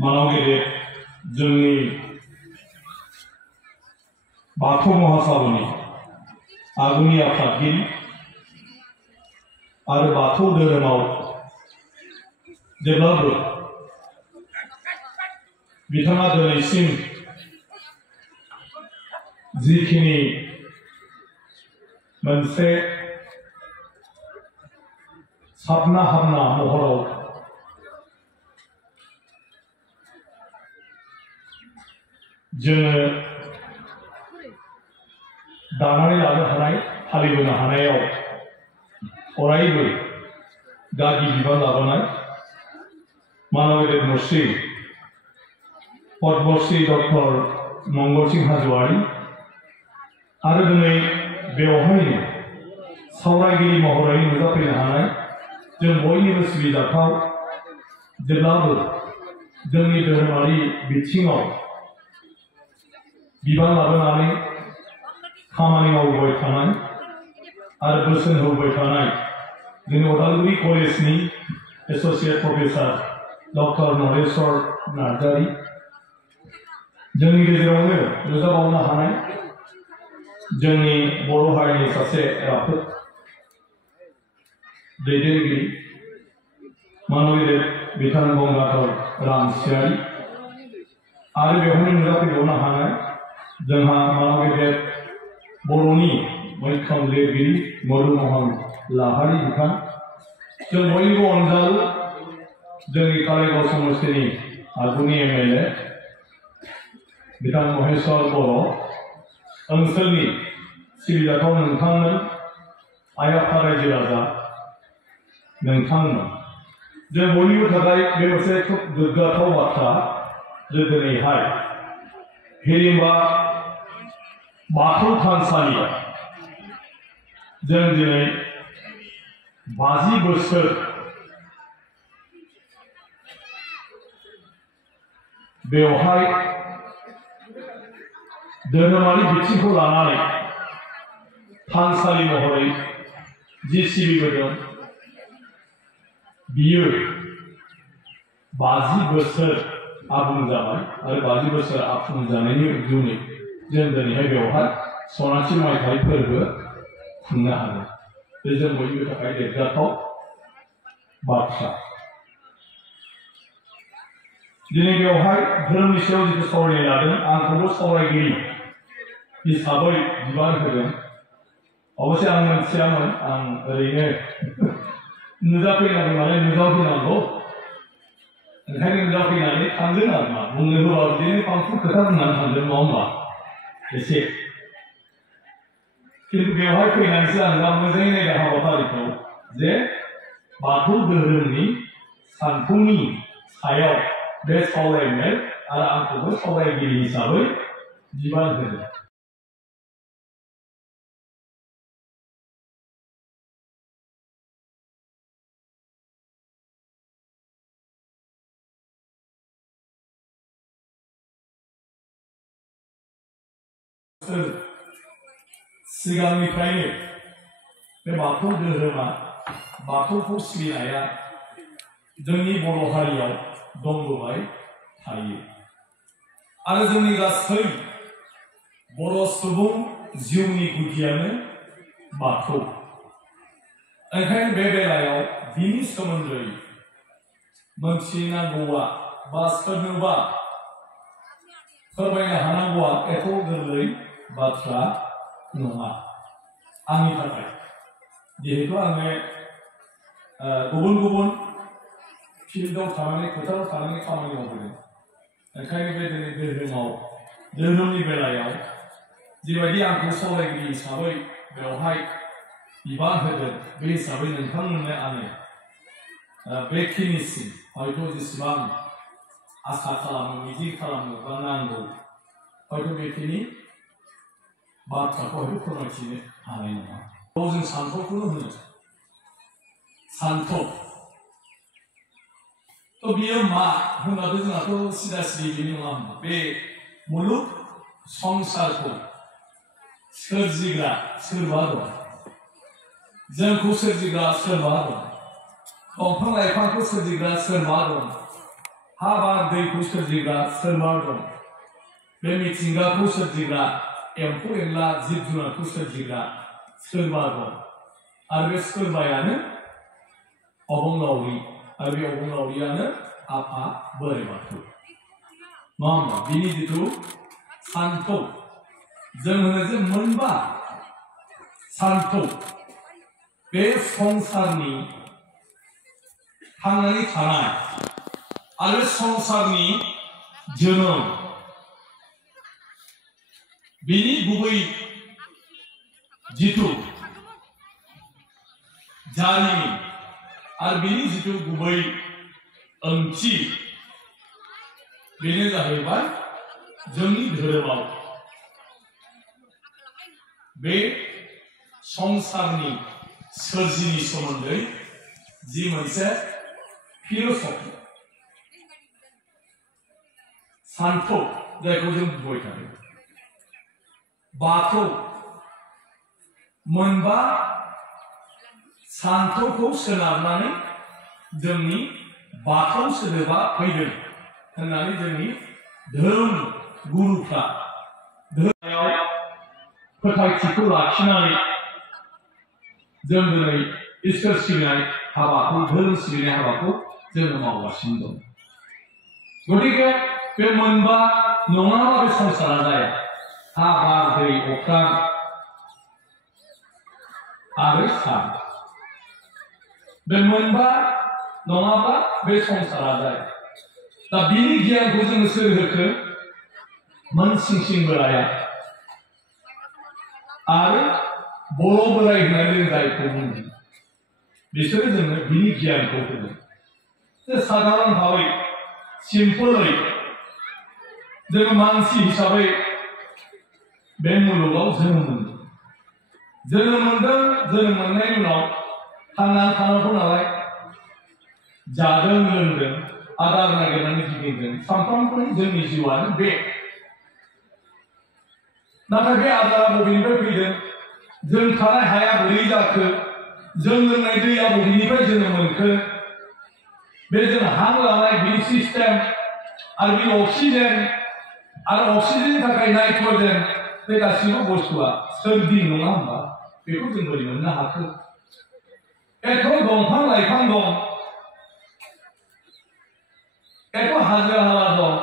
मानवगिरि जोंनि बाथौ महासभानि आगुनि आफादगिरि आरो बाथौ धोरोमाव जेब्लाबो बिथाङा दिनैसिम जिखिनि मोनसे साबना हामना महराव जोङो दानानै लानो हानाय फालिबोनो हानायाव अरायबो गागि बिबान लाबोनाय मानवगिरि मुस्रि पद्मश्री डक्टर मंगल सिंह हाज'वारि आरो दिनै बेवहायनो सावरायगिरि महरै नुजाफैनो हानाय जों बयनिबो सिबिजाथाव जेब्लाबो जोंनि धोरोमारि बिथिङाव बिबान लाबोनानै खामानि मावबोबाय थानाय आरो बोसोन होबोबाय थानाय जोंनि उदालगुरि कलेजनि एस'सिएट प्रफेसार डक्टर नरेश्वर नार्जारि जोंनि गेजेरावनो नुजाबावनो हानाय जोंनि बर' हारिनि सासे राफोद दैदेनगिरि मानवगिरि बिथां गंगाधर रामसियारि आरो बेवहायनो नुजाफैबावनो हानाय जोंहा मानवगिरि बर'नि मैखोम लिरगिरि मधुमोहन लाहारि बिथां जों बयनिबो अनजालु जोंनि कालाइगाव समष्टिनि आगुनि एमएलए बिथां महेश्वर बर' ओनसोलनि सिबिजाथाव नोंथांमोन आइ आफा रायजो राजा नोंथांमोन जों बयनिबो थाखाय बे मोनसे खोब गोग्गाथाव बाथ्रा जे दिनैहाय हिरिम्बा बाथौ थानसालियाव जों दिनै 50 बोसोर बेवहाय धोरोमारि बिथिंखौ लानानै थानसालि महरै जि सिबिबोदों बियो 50 बोसोर आबुं जाबाय आरो 50 बोसोर आबुं जानायनि उनाव जों दिनैहाय बेवहाय सनाथि मायथाइ फोरबो खुंनो हादों बे जों बयनिबो थाखाय देरगाथाव बाथ्रा दिनै बेवहाय धोरोमनि सायाव जिथु सावरायनाय लादों आंखौबो सावरायगिरि हिसाबै बिबान होदों अबयसे आं मोनथियामोन आं ओरैनो नुजाफैनांगौ नालाय नुजाफैनांगौ ओंखायनो नुजाफैनानै थांदों आरो मा बुंनो होबा बिदिनो बांसिन खोथा बुंनानै थांदों नङा होमबा एसे किन्तु बेवहाय फैनानैसो आं दा मोजाङै नायदों हाबाफारिखौ जे बाथौ धोरोमनि सानथौनि सायाव बे सावरायनाय आरो आंखौबो सावरायगिरि हिसाबै बिबान होदों सिगांनिफ्रायनो बे बाथौ धोरोमा बाथौखौ सिबिनाया जोंनि बर' हारियाव दंबोबाय थायो आरो जोंनि गासै बर' सुबुं जिउनि गुदियानो बाथौ ओंखायनो बे बेलायाव बिनि सोमोन्दै मोनथिनांगौआ बा सोरनोबा फोरमायनो हानांगौआ एथ' गोरलै बाथ्रा नङा आंनि थाखाय जिहेतु आङो गुबुन गुबुन फिल्डआव थानानै फोथाराव थानानै खामानि मावबोदों ओंखायनो बे दिनै धोरोमनि बेलायाव जिबायदि आंखौ सावरायगिरि हिसाबै बेवहाय बिबान होदों बे हिसाबै नोंथांमोननो आङो बेखिनिसिम हयथ' जेसेबां आसा खालामो मिजिं खालामो बा नांगौ हयथ' बेखिनि बाथ्राखौ हयथ' फोरमायथिनो हानाय नङा जों सान्थौखौनो होनो सान्थौ थ' बियो मा होनबाथ' जोंहाथ' सिदा सिदि बेनि नङा होनबा बे मुलुग संसारखौ सोरजिग्रा सोरबा दं जोंखौ सोरजिग्रा सोरबा दं दंफां लाइफांखौ सोरजिग्रा सोरबा दं हा बार दैखौ सोरजिग्रा सोरबा दं। बे मिथिंगाखौ सोरजिग्रा एम्फौ एनला जिब जुनारखौ सोरजिग्रा सोरबा दं। आरो बे सोरबायानो अबंलावरि आरो बे अबंलावरियानो आफा बोराइ बाथौ। नङा होमबा? बिनि जिथु सान्थौ जों होनो जे मोनबा सान्थौ बे संसारनि थांनानै थानाय आरो संसारनि जोनोम बिनि गुबै जिथु जारिमिन आरो बिनि जिथु गुबै ओंथि बेनो जाहैबाय जोंनि धोरोमाव बे संसारनि सोरजिनि सोमोन्दै जि मोनसे फिलसफि सान्थौ जायखौ जों बुंबाय थादों बाथौ मोनबा सान्थौखौ सोनारनानै जोंनि बाथौ सोदोबा फैदों होननानै जोंनि धोरोम गुरुफ्रा धोरोमाव फोथायथिखौ लाखिनानै जों दिनै इसोर सिबिनाय हाबाखौ धोरोम सिबिनाय हाबाखौ जोङो मावगासिनो दं। गतिके बे मोनबा नङाबा बे संसारा जाया। हा बार दै अख्रां आरो सान बे मोनबा नङाबा बे संसारा जाया। दा बिनि गियानखौ जोङो सोर होखो? मोनसिंसिं बोराया आरो बर' बोराय होननानै जों जायखौ बुङो बिसोरो जोंनो बिनि गियानखौ होदों। जे साधारन भाबै सिम्पलै जोङो मानसि हिसाबै बे मुलुगाव जोनोम मोनदों। जोनोम मोननायनि उनाव थांनानै थानांगौ नालाय जादों लोंदों आदार नागिरनानै गिदिंदों। सानफ्रामबोनि जोंनि जिउआनो बे। नाथाय बे आदारा बबेनिफ्राय फैदों? जों थानाय हाया बोरै जाखो? जों लोंनाय दैया बबेनिफ्राय जोनोम मोनखो? बे जों हां लानाय बिनि सिस्टेम आरो बे अक्सिजेन आरो अक्सिजेननि थाखाय नाइट्रजेन बे गासिबो बुस्थुआ सोरजिं नङा होमबा? बेखौ जों बोरै मोननो हाखो? एथ' दंफां लाइफां दं, एथ' हाजो हाला दं,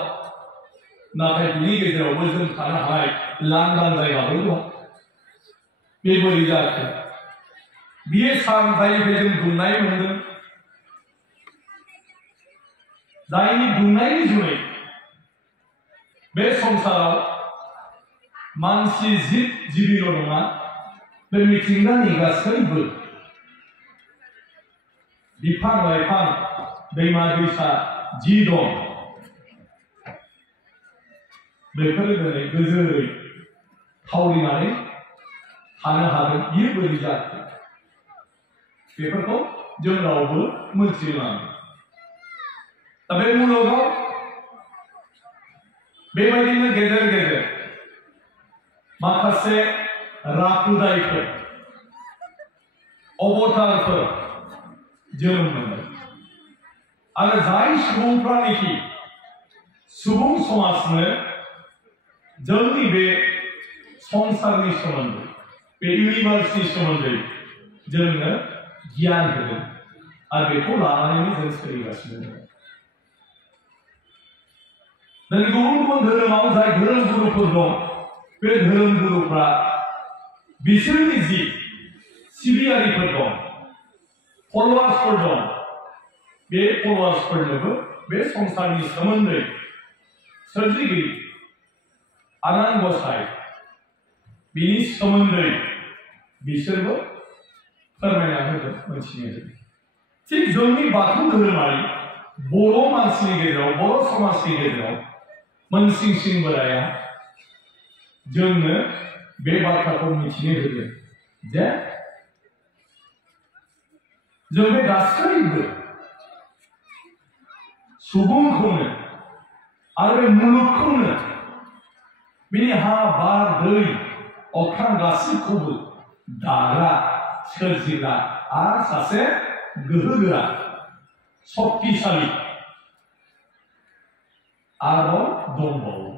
नाथाय बिनि गेजेरावबो जों थानो हानाय लांदां जायगाबो दं। बे बोरै जाखो? बियो साननिफ्राय जों दुंनाय मोनदों। जायनि दुंनायनि जुनै बे संसाराव मानसि जिब जिबिल' नङा बे मिथिंगानि गासैबो बिफां लाइफां दैमा दैसा जि दं बेफोरो दिनै गोजोरै थावरिनानै थानो हादों। बियो बोरै जाखो? बेफोरखौ जों रावबो मोनथिलाङा। दा बे मुलुगाव बेबायदिनो गेजेर गेजेर माखासे राखुदायफोर अबतारफोर जोनोम मोनो आरो जाय सुबुंफ्रानोखि सुबुं समाजनो जोंनि बे संसारनि सोमोन्दै बे इउनिभार्सनि सोमोन्दै जोंनो गियान होदों आरो बेखौ लानानैनो जों सोलिगासिनो दं। गुबुन गुबुन धोरोमाव जाय धोरोम गुरुफोर दं बे धोरोम गुरुफ्रा बिसोरनि जि सिबियारिफोर दं, फलोवार्सफोर दं, बे फलोवार्सफोरनोबो बे संसारनि सोमोन्दै सोरजिगिरि आनान गसाइ बिनि सोमोन्दै बिसोरबो फोरमायना होदों, मोनथिनो होदों। थिग जोंनि बाथौ धोरोमारि बर' मानसिनि गेजेराव बर' समाजनि गेजेराव मोनसिंसिं बोराया जोंनो बे बाथ्राखौ मिथिनो होदों जे जों बे गासैबो सुबुंखौनो आरो बे मुलुगखौनो बिनि हा बार दै अख्रां गासैखौबो दाग्रा सोरजिग्रा आरो सासे गोहोगोरा सक्तिशाली आरोबाव दंबावो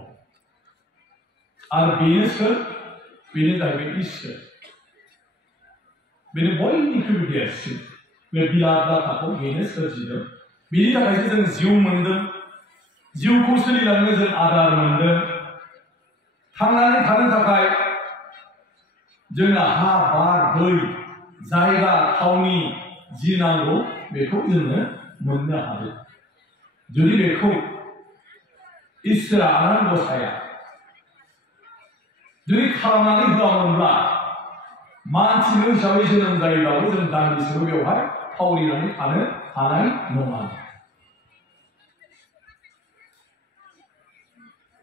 आरो बेनो सोर बेनो जाहैबाय इसोर बेनो बयनिख्रुइबो देरसिन बे बिराद बाथ्राखौ बेनो सोरजिदों बेनि थाखायसो जों जिउ मोनदों जिउखौ सोलिलांनो जों आदार मोनदों थांनानै थानो थाखाय जोंना हा बार दै जायगा थावनि जि नांगौ बेखौ जोङो मोननो हादों जुदि बेखौ इसोरा आनान गसाया जुदि खालामनानै होआमोनब्ला मानसिनो हिसाबै जोनोम जायोब्लाबो जों दान्दिसेबो बेवहाय थावरिनानै थानो हानाय नङा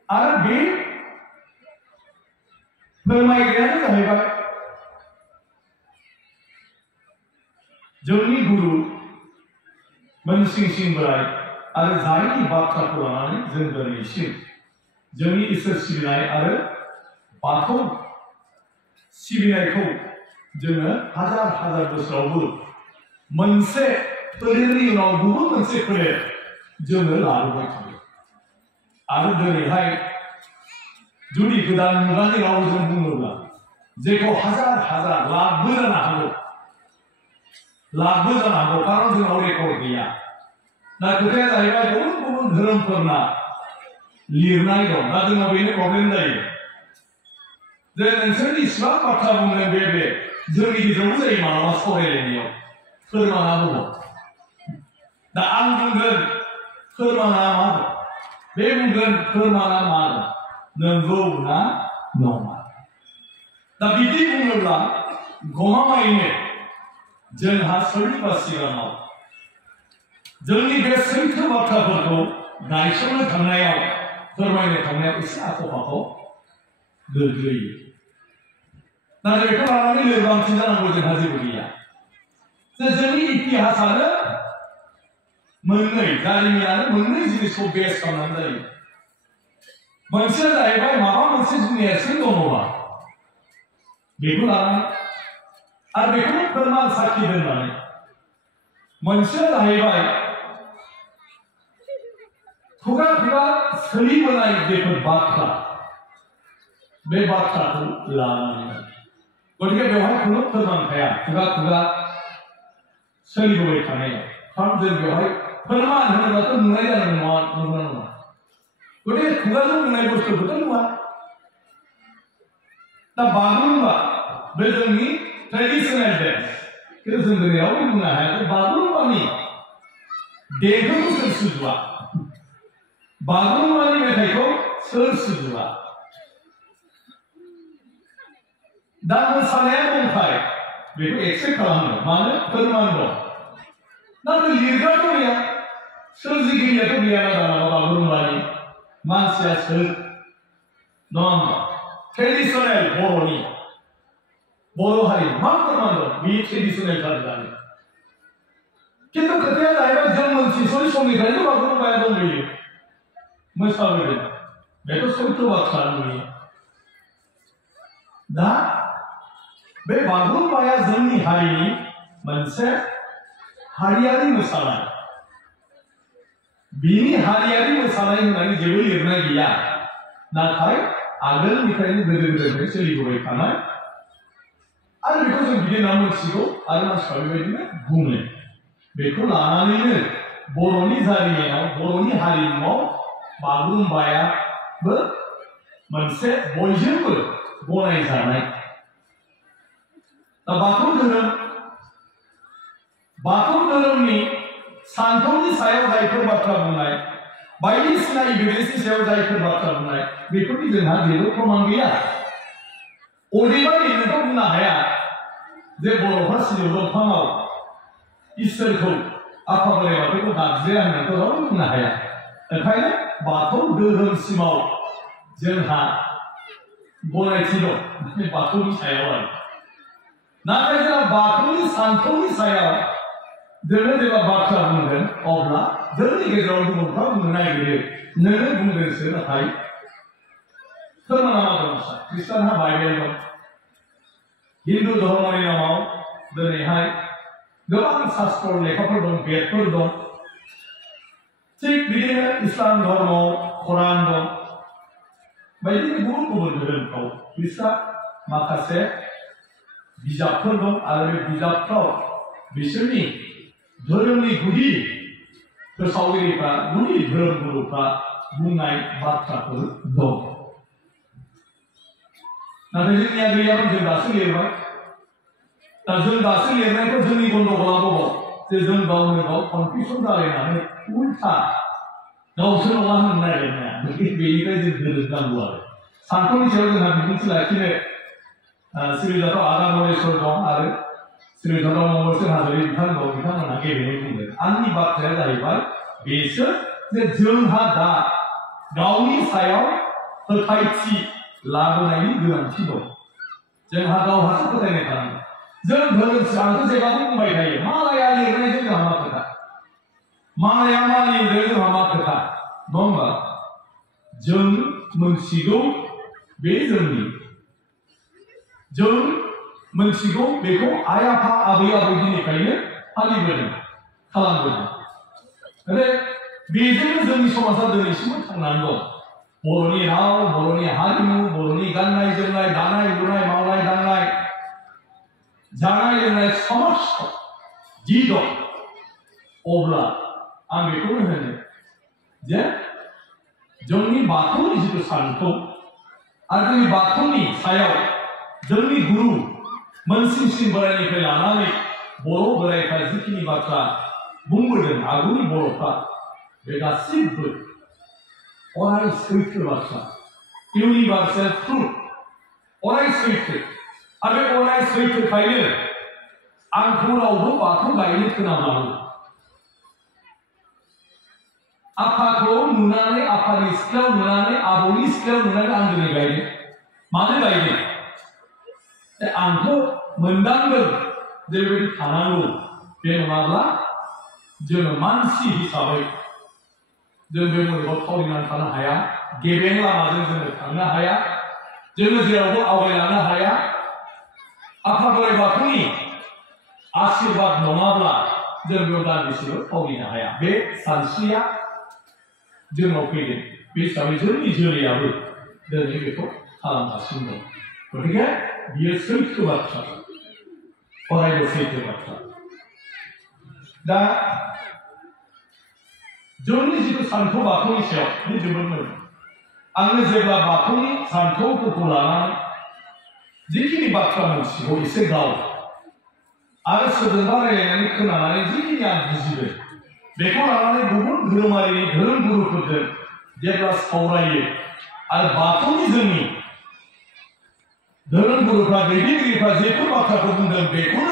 आरो बे फोरमायग्रायानो जाहैबाय जोंनि गुरु मोनसिं बोराय आरो जायनि बाथ्राखौ लानानै जों दिनैसिम जोंनि इसोर सिबिनाय आरो बाथौ सिबिनायखौ जोङो हाजार हाजार बोसोरावबो मोनसे फोलेरनि उनाव गुबुन मोनसे फोलेर जोङो लाबोबाय थायो आरो दिनैहाय जुदि गोदान मुगानि रावजों बुङोब्ला जेखौ हाजार हाजार लाखबो जानो हागौ खारन जोंनाव रेकर्ड गैया दा खोथाया जाहैबाय गुबुन गुबुन धोरोमफोरना लिरनाय दं दा जोंनाव बेनो प्रब्लेम जायो जे नोंसोरनि इसिबां बाथ्रा बुंदों बे जोंनि गेजेरावबो जायो मालाबा सावरायलायनायाव फोरमाना दङ दा आं बुंगोन फोरमाना मा दं बे बुंगोन फोरमाना मा दं नंगौ ना नङा दा बिदि बुङोब्ला गमामायैनो जोंहा सोरनिबा सिगाङाव जोंनि बे सैथो बाथ्राफोरखौ गायसननो थांनायाव फोरमायनो थांनायाव एसे आख' फाख' गोग्लैयो नाथाय बेखौ लानानै लोरबांथि जानांगौ जोंहा जेबो गैया जे जोंनि इतिहासानो मोननै जारिमिनानो मोननै जिनिसखौ बेस खालामनानै जायो मोनसेया जाहैबाय माबा मोनसे नेरसोन दङबा बेखौ लानानै आरो बेखौनो फोरमान साखि दोननानै मोनसेया जाहैबाय खुगा खुगा सोलिबोनाय बेफोर बाथ्रा बे बाथ्राखौ लानानै गतिके बेवहाय खुनु फोरमान थाया खुगा खुगा सोलिबोबाय थानायाव खारन जों बेवहाय फोरमान होनोब्लाथ' नुनाय जानाय नङा गतिके खुगाजों बुंनाय बुस्थुखौथ' नुवा दा बागुरुम्बा बे जोंनि ट्रेडिशनेल डेन्स खिन्थु जों दिनैयावबो बुंनो हाया जे बागुरुम्बानि देंखोखौ सोर सुजुआ बागुरुम्बानि मेथाइखौ सोर सुजुआ दा मोसानाया दंखाय बेखौ एक्सेप्ट खालामो मानो फोरमान दं नाथाय लिरग्राथ' गैया सोरजिगिरियाथ' गैया ना दाना बागुरुम्बानि मानसिया सोर नङा होमबा ट्रेडिशनेल बर'नि बर' हारि मा फोरमान दं बे ट्रेडिशनेल जानो खिन्थु खोथाया जाहैबाय जों मोनथिस'यै समनिफ्रायनो बागुरुम्बाया दंबोयो मोसाबोदों बेखौ सैथो बाथ्रा नुयो दा बे बागुरुम्बाया जोंनि हारिनि मोनसे हारियारि मोसानाय बिनि हारियारि मोसानाय होननानै जेबो लिरनाय गैया नाथाय आगोलनिफ्रायनो गोदो गोदायनिफ्राय सोलिबोबाय थानाय आरो बेखौ जों बिदि होनना मोनथिगौ आरो मानसिफ्रा बेबायदिनो बुङो बेखौ लानानैनो बर'नि जारिमिनाव बर'नि हारिमुआव बागुरुम्बायाबो मोनसे बयजोंबो गनायजानाय दा बाथौ धोरोमनि सानथौनि सायाव जायफोर बाथ्रा बुंनाय बायदिसिना इभिडेन्सनि सायाव जायफोर बाथ्रा बुंनाय बेफोरनि जोंहा जेबो प्रमाण गैया अदेबानि नोंखौ बुंनो हाया जे बर'फ्रा सिजौ दंफाङाव इसोरखौ आफा बोराइ बाथौखौ गाबज्रिया होननानैथ' रावबो बुंनो हाया ओंखायनो बाथौ धोरोमसिमाव जोंहा गनायथि दं बाथौनि सायाव आरो नाथाय जोंहा बाथौनि सानथौनि सायाव जोङो जेब्ला बाथ्रा बुंगोन अब्ला जोंनि गेजेराव गुबुनफ्रा बुंनो नागिरो नोङो बुंदोंसो नाथाय फोरमाना मा दं ख्रिस्टानहा बाइबेल दं हिन्दु धर्मनि नामाव दिनैहाय गोबां शास्त्र लेखाफोर दं बेदफोर दं थिग बिदिनो इस्लाम धर्मआव बिस्रा माखासे बिजाबफोर दं आरो बे बिजाबफ्राव बिसोरनि धोरोमनि गुदि फोसावगिरिफ्रा गुदि धोरोम गुरुफ्रा बुंनाय बाथ्राफोर दं। नाथाय जोंनिया गैयामोन, जों दासो लिरबाय। दा जों दासो लिरनायखौ जोंनि गन्दगला दङ जे जों गावनो गाव कनफिउसन जालायनानै उल्था गावसो नङा होननो नागिरनाया बेनिफ्राय जों गोरोबनांगौ आरो सानथौनि सायाव जोंहा बिबुंथि लाखिनो सिबिजाथाव आदा महेश्वर दं आरो सिबिजाथाव मंगलसिं हाजरि बिथां दं। बिथांमोनहा गेबेङै बुंदों। आंनि बाथ्राया जाहैबाय बेसो जे जोंहा दा गावनि सायाव फोथायथि लाबोनायनि गोनांथि दं। जोंहा गावहासो फोथायनाय थानांगौ। जों धोरोम आंथ' जेब्लाबो बुंबाय थायो मालाया लिरनायजों जोंहा मा खोथा, मालाया मा लिरदों जोंहा मा खोथा, नङा होमबा? जों मोनथिगौ बे जों मोनथिगौ बेखौ आइ आफा आबै आबौ दिननिफ्रायनो फालिबोदों खालामबोदों। आरो बेजोंनो जोंनि समाजा दिनैसिमबो थांनानै दं। बर'नि राव, बर'नि हारिमु, बर'नि गाननाय जोमनाय, दानाय लुनाय, मावनाय दांनाय, जानाय लोंनाय समस्त जि दं। अब्ला आं बेखौनो होनो जे जोंनि बाथौनि जिथु सानथौ आरो जोंनि बाथौनि सायाव जोंनि गुरु मोनसिंसिं बोराइनिफ्राय लानानै बर' बोराइफ्रा जिखिनि बाथ्रा बुंबोदों आगुनि बर'फ्रा बे गासिबो अराय सैथो बाथ्रा, इउनिभार्सेल ट्रुथ, अराय सैथो। आरो बे अराय सैथोखायनो आंखौ रावबो बाथौ गायनो थिनाब्लाबो आफाखौ नुनानै, आफानि सिथ्लायाव नुनानै, आबौनि सिथ्लायाव नुनानै आं दिनै गायदों। मानो गायदों? आंथ' मोनदांदों जे बेबायदि थानांगौ। बे नङाब्ला जोङो मानसि हिसाबै जों बे मुलुगाव थावरिनानै थानो हाया, गेबें लामाजों जोङो थांनो हाया, जोङो जेरावबो आवगायलांनो हाया। आफा बोराइ बाथौनि आशीर्बाद नङाब्ला जों बेयाव दान्दिसेबो थावरिनो हाया। बे सानस्रिया जोंनाव फैदों। बे हिसाबै जोंनि जोलैयाबो दिनै बेखौ खालामगासिनो दं। गतिके बियो सैथो बाथ्रा, अरायबो सैथो बाथ्रा। दा जोंनि जिथु सानथौ बाथौनि सायाव बे जोबोद मोजां। आङो जेब्ला बाथौनि सानथौफोरखौ लानानै जिखिनि बाथ्रा मोनथिगौ एसे गाव आरो सोरजोंबा रायलायनानै खोनानानै जिखिनि आं बुजिदों बेखौ लानानै गुबुन धोरोमारिनि धोरोम गुरुफोरजों जेब्ला सावरायो आरो बाथौनि जोंनि धोरोम गुरुफ्रा दैदेनगिरिफ्रा जेफोर बाथ्राखौ बुंदों बेखौनो